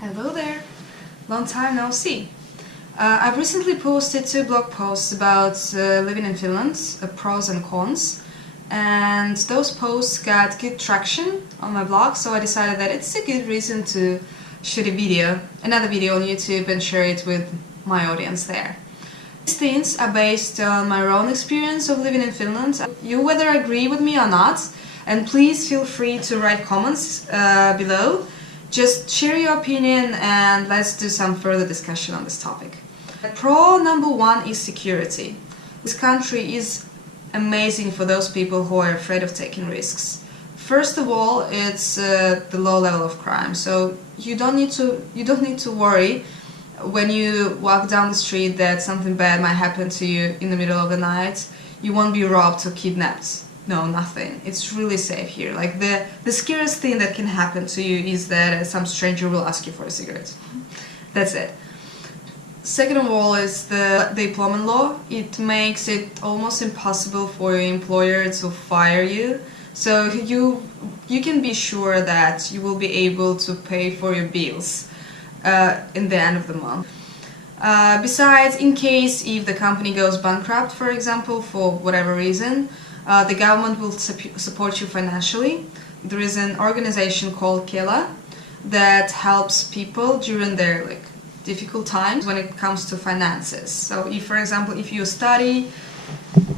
Hello there! Long time no see. I've recently posted 2 blog posts about living in Finland, pros and cons, and those posts got good traction on my blog, so I decided that it's a good reason to shoot another video on YouTube and share it with my audience there. These things are based on my own experience of living in Finland. You whether agree with me or not, and please feel free to write comments below. Just share your opinion and let's do some further discussion on this topic. Pro number 1 is security. This country is amazing for those people who are afraid of taking risks. First of all, it's the low level of crime, so you don't need to worry when you walk down the street that something bad might happen to you in the middle of the night. You won't be robbed or kidnapped. No, nothing. It's really safe here. Like the scariest thing that can happen to you is that some stranger will ask you for a cigarette. That's it. Second of all is the employment law. It makes it almost impossible for your employer to fire you. So you can be sure that you will be able to pay for your bills in the end of the month. Besides, in case if the company goes bankrupt, for example, for whatever reason, the government will support you financially. There is an organization called Kela that helps people during their difficult times when it comes to finances. So if, for example, if you study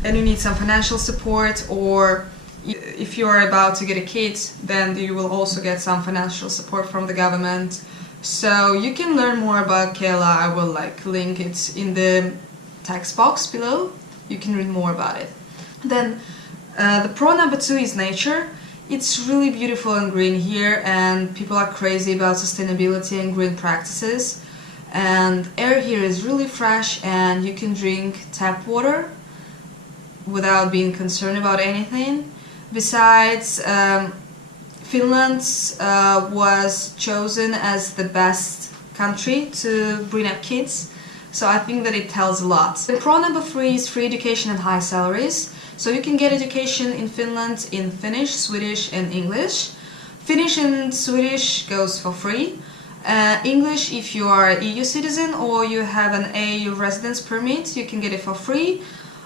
and you need some financial support, or if you are about to get a kid, then you will also get some financial support from the government. So you can learn more about Kela. I will link it in the text box below. You can read more about it. Then the pro number 2 is nature. It's really beautiful and green here, and people are crazy about sustainability and green practices. And air here is really fresh, and you can drink tap water without being concerned about anything. Besides, Finland was chosen as the best country to bring up kids, so I think that it tells a lot. The pro number 3 is free education and high salaries. So you can get education in Finland in Finnish, Swedish and English. Finnish and Swedish goes for free. English, if you are an EU citizen or you have an EU residence permit, you can get it for free.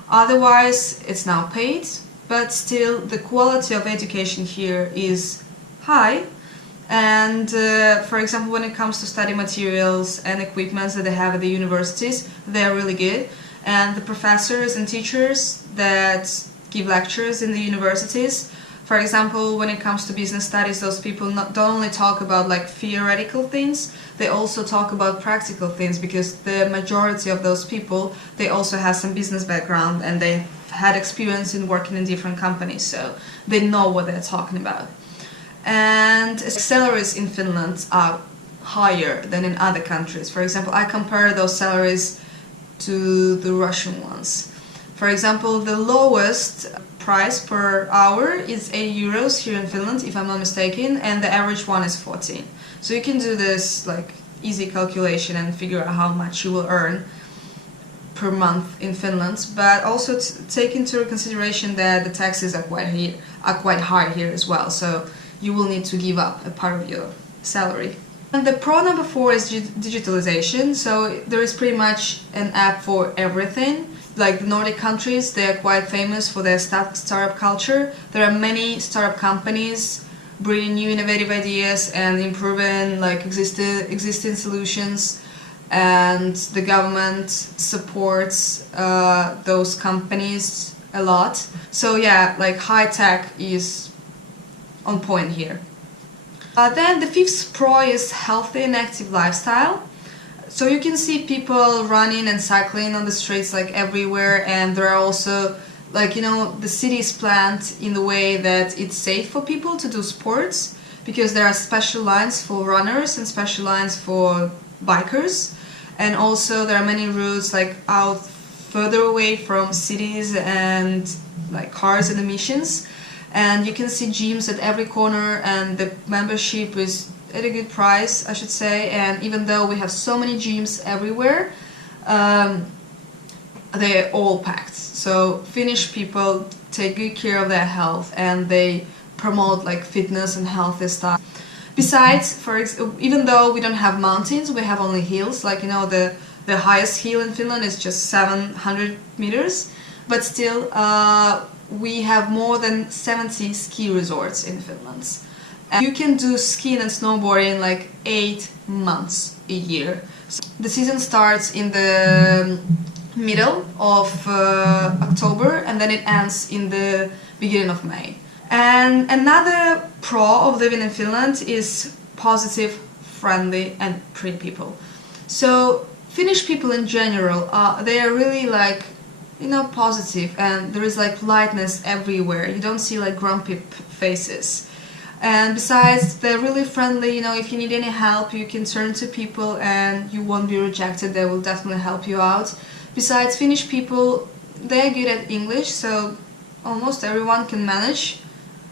Otherwise, it's now paid, but still the quality of education here is high. And for example, when it comes to study materials and equipments that they have at the universities, they're really good. And the professors and teachers that give lectures in the universities, for example, when it comes to business studies, those people don't only talk about theoretical things, they also talk about practical things, because the majority of those people, they also have some business background and they had experience in working in different companies, so they know what they're talking about. And salaries in Finland are higher than in other countries. For example, I compare those salaries to the Russian ones. For example, the lowest price per hour is 8 euros here in Finland, if I'm not mistaken, and the average one is 14. So you can do this easy calculation and figure out how much you will earn per month in Finland, but also take into consideration that the taxes are quite high here as well, so you will need to give up a part of your salary. And the pro number 4 is digitalization, so there is pretty much an app for everything. Like the Nordic countries, they are quite famous for their startup culture. There are many startup companies bringing new innovative ideas and improving existing solutions, and the government supports those companies a lot. So yeah, high tech is on point here. Then the 5th pro is healthy and active lifestyle. So you can see people running and cycling on the streets everywhere, and there are also the city is planned in the way that it's safe for people to do sports, because there are special lines for runners and special lines for bikers, and also there are many routes out further away from cities and cars and emissions. And you can see gyms at every corner, and the membership is at a good price, I should say. And even though we have so many gyms everywhere, they're all packed. So Finnish people take good care of their health, and they promote fitness and healthy stuff. Besides, even though we don't have mountains, we have only hills. Like, you know, the highest hill in Finland is just 700 meters, but still we have more than 70 ski resorts in Finland. And you can do skiing and snowboarding like 8 months a year. So the season starts in the middle of October, and then it ends in the beginning of May. And another pro of living in Finland is positive, friendly and pretty people. So Finnish people in general, they are really like, you know, positive, and there is like lightness everywhere. You don't see like grumpy faces. And besides, they're really friendly. You know, if you need any help, you can turn to people and you won't be rejected. They will definitely help you out. Besides, Finnish people, they're good at English, so almost everyone can manage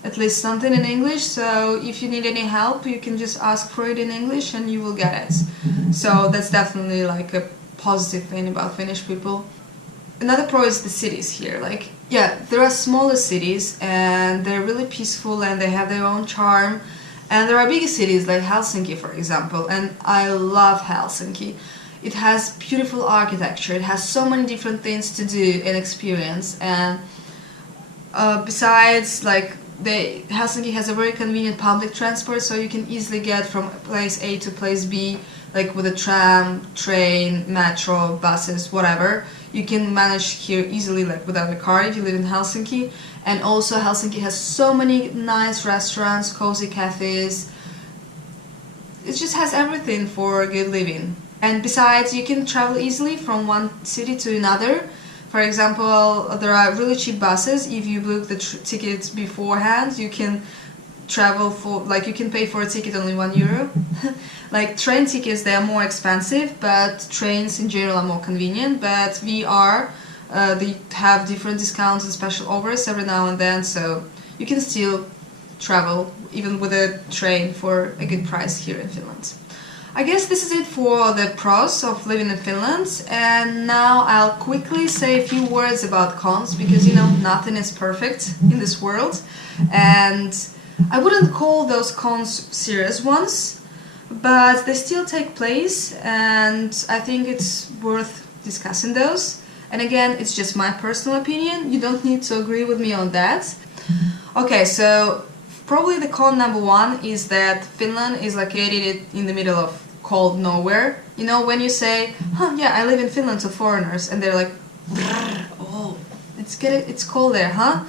at least something in English. So if you need any help, you can just ask for it in English and you will get it. So that's definitely like a positive thing about Finnish people. Another pro is the cities here. Like, yeah, there are smaller cities and they're really peaceful and they have their own charm. And there are bigger cities like Helsinki, for example, and I love Helsinki. It has beautiful architecture, it has so many different things to do and experience, and besides, like, Helsinki has a very convenient public transport, so you can easily get from place A to place B, like with a tram, train, metro, buses, whatever. You can manage here easily, like without a car if you live in Helsinki. And also Helsinki has so many nice restaurants, cozy cafes. It just has everything for good living. And besides, you can travel easily from one city to another. For example, there are really cheap buses. If you book the tickets beforehand, you can travel for, like, you can pay for a ticket only €1. Like, train tickets, they are more expensive, but trains in general are more convenient. But they have different discounts and special offers every now and then, so you can still travel even with a train for a good price here in Finland. I guess this is it for the pros of living in Finland, and now I'll quickly say a few words about cons, because, you know, nothing is perfect in this world, and I wouldn't call those cons serious ones, but they still take place, and I think it's worth discussing those. And again, it's just my personal opinion, you don't need to agree with me on that. Okay, so probably the con number one is that Finland is located in the middle of cold nowhere. You know, when you say, yeah, I live in Finland, to foreigners, and they're like, oh, it's cold there, huh?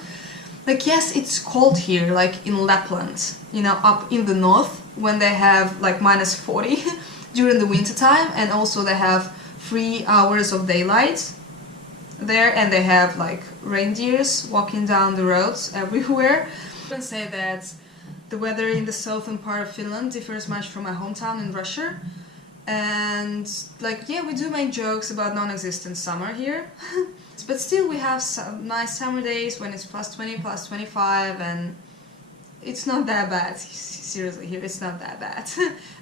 Like, yes, it's cold here, like in Lapland, you know, up in the north, when they have like -40 during the winter time, and also they have 3 hours of daylight there, and they have like reindeers walking down the roads everywhere. I can say that the weather in the southern part of Finland differs much from my hometown in Russia, and like, yeah, we do make jokes about non-existent summer here, but still we have some nice summer days when it's +20, +25, and it's not that bad. Seriously, here it's not that bad.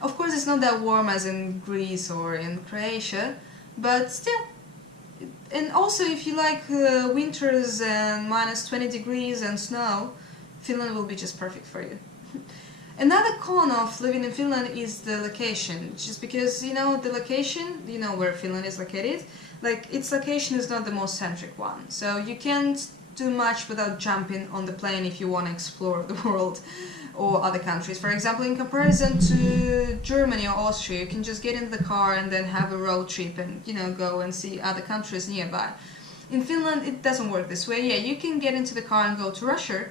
Of course, it's not that warm as in Greece or in Croatia, but still. And also, if you like winters and -20 degrees and snow, Finland will be just perfect for you. Another con of living in Finland is the location. Just because, you know, the location, you know where Finland is located, like, its location is not the most centric one. So you can't do much without jumping on the plane if you want to explore the world or other countries. For example, in comparison to Germany or Austria, you can just get into the car and then have a road trip and, you know, go and see other countries nearby. In Finland, it doesn't work this way. Yeah, you can get into the car and go to Russia,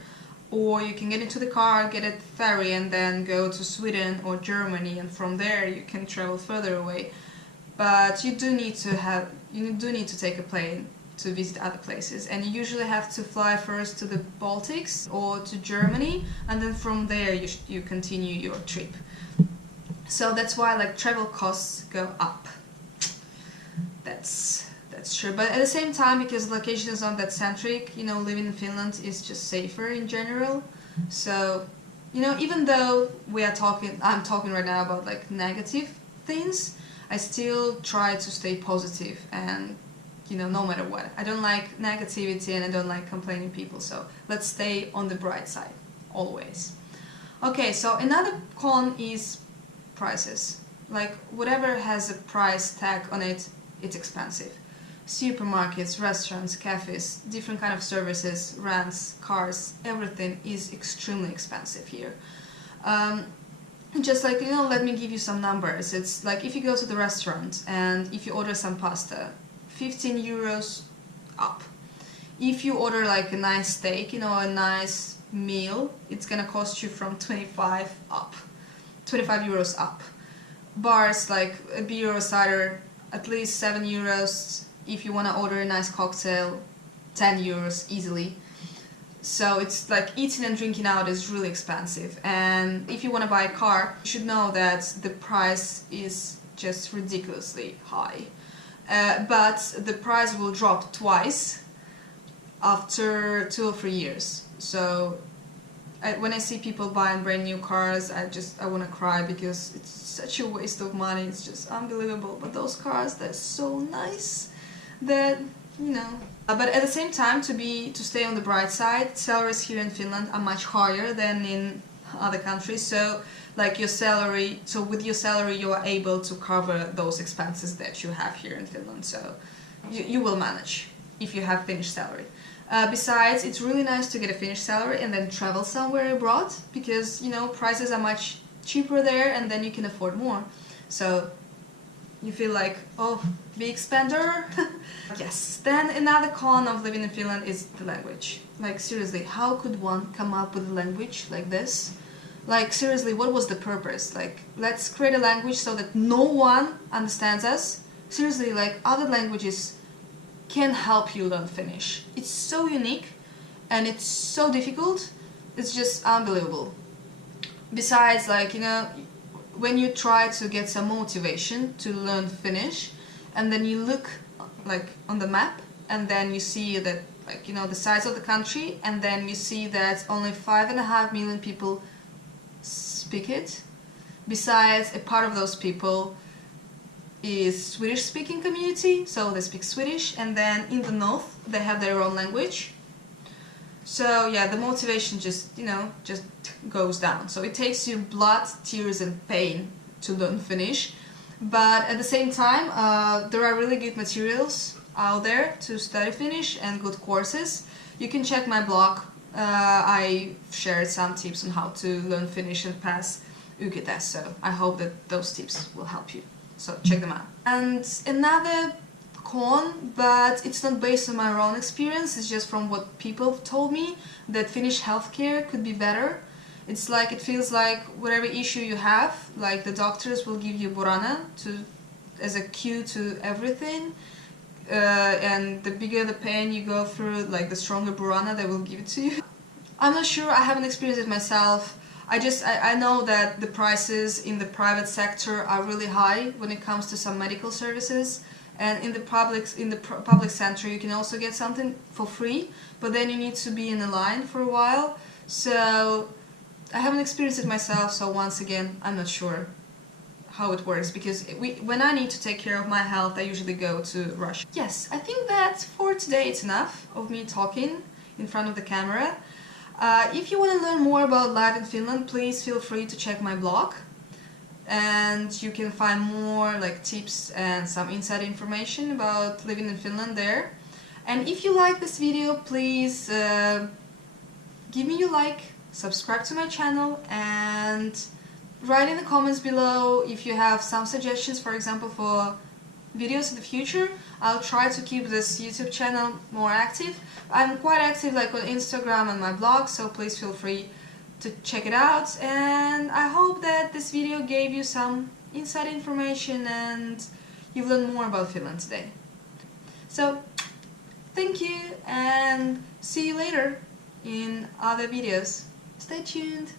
or you can get into the car, get a ferry, and then go to Sweden or Germany, and from there you can travel further away. But you do need to take a plane to visit other places, and you usually have to fly first to the Baltics or to Germany, and then from there you continue your trip. So that's why, like, travel costs go up. That's true. But at the same time, because the location is not that centric, you know, living in Finland is just safer in general. So, you know, even though I'm talking right now about like negative things, I still try to stay positive, and, you know, no matter what. I don't like negativity and I don't like complaining people, so let's stay on the bright side, always. Okay, so another con is prices. Like whatever has a price tag on it, it's expensive. Supermarkets, restaurants, cafes, different kind of services, rents, cars, everything is extremely expensive here. Um, just like, let me give you some numbers. It's like if you go to the restaurant and if you order some pasta, 15 euros up. If you order like a nice steak, a nice meal, it's gonna cost you from 25 up, 25 euros up. Bars like a beer or cider, at least 7 euros. If you wanna order a nice cocktail, 10 euros easily. So it's like eating and drinking out is really expensive. And if you wanna buy a car, you should know that the price is just ridiculously high. But the price will drop twice after 2 or 3 years. So when I see people buying brand new cars, I want to cry because it's such a waste of money. It's just unbelievable. But those cars, they're so nice that, But at the same time, to stay on the bright side, salaries here in Finland are much higher than in other countries. So with your salary you are able to cover those expenses that you have here in Finland. So you will manage if you have Finnish salary. Besides, it's really nice to get a Finnish salary and then travel somewhere abroad because, prices are much cheaper there and then you can afford more. So you feel like, oh, big spender. Yes. Then another con of living in Finland is the language. Like seriously, how could one come up with a language like this? Like seriously, what was the purpose? Like let's create a language so that no one understands us. Seriously, like other languages can help you learn Finnish. It's so unique and it's so difficult. It's just unbelievable. Besides, when you try to get some motivation to learn Finnish and then you look on the map and then you see that the size of the country and then you see that only 5.5 million people speak it. Besides, a part of those people is Swedish speaking community, so they speak Swedish, and then in the north they have their own language. So yeah, the motivation just goes down. So it takes you blood, tears and pain to learn Finnish, but at the same time there are really good materials out there to study Finnish and good courses. You can check my blog. I shared some tips on how to learn Finnish and pass YKT, so I hope that those tips will help you. So check them out. And another con, but it's not based on my own experience, it's just from what people told me, that Finnish healthcare could be better. It's like, it feels like whatever issue you have, like the doctors will give you burana as a cue to everything. And the bigger the pain you go through, the stronger burana they will give it to you. I'm not sure, I haven't experienced it myself. I know that the prices in the private sector are really high when it comes to some medical services, and in the public sector you can also get something for free, but then you need to be in a line for a while. So I haven't experienced it myself, so once again I'm not sure how it works, because when I need to take care of my health I usually go to Russia. Yes, I think that for today it's enough of me talking in front of the camera. If you want to learn more about life in Finland, please feel free to check my blog, and you can find more tips and some inside information about living in Finland there. And if you like this video, please give me a like, subscribe to my channel, and write in the comments below if you have some suggestions, for example, for videos in the future. I'll try to keep this YouTube channel more active. I'm quite active on Instagram and my blog, so please feel free to check it out. And I hope that this video gave you some inside information and you've learned more about Finland today. So thank you and see you later in other videos. Stay tuned!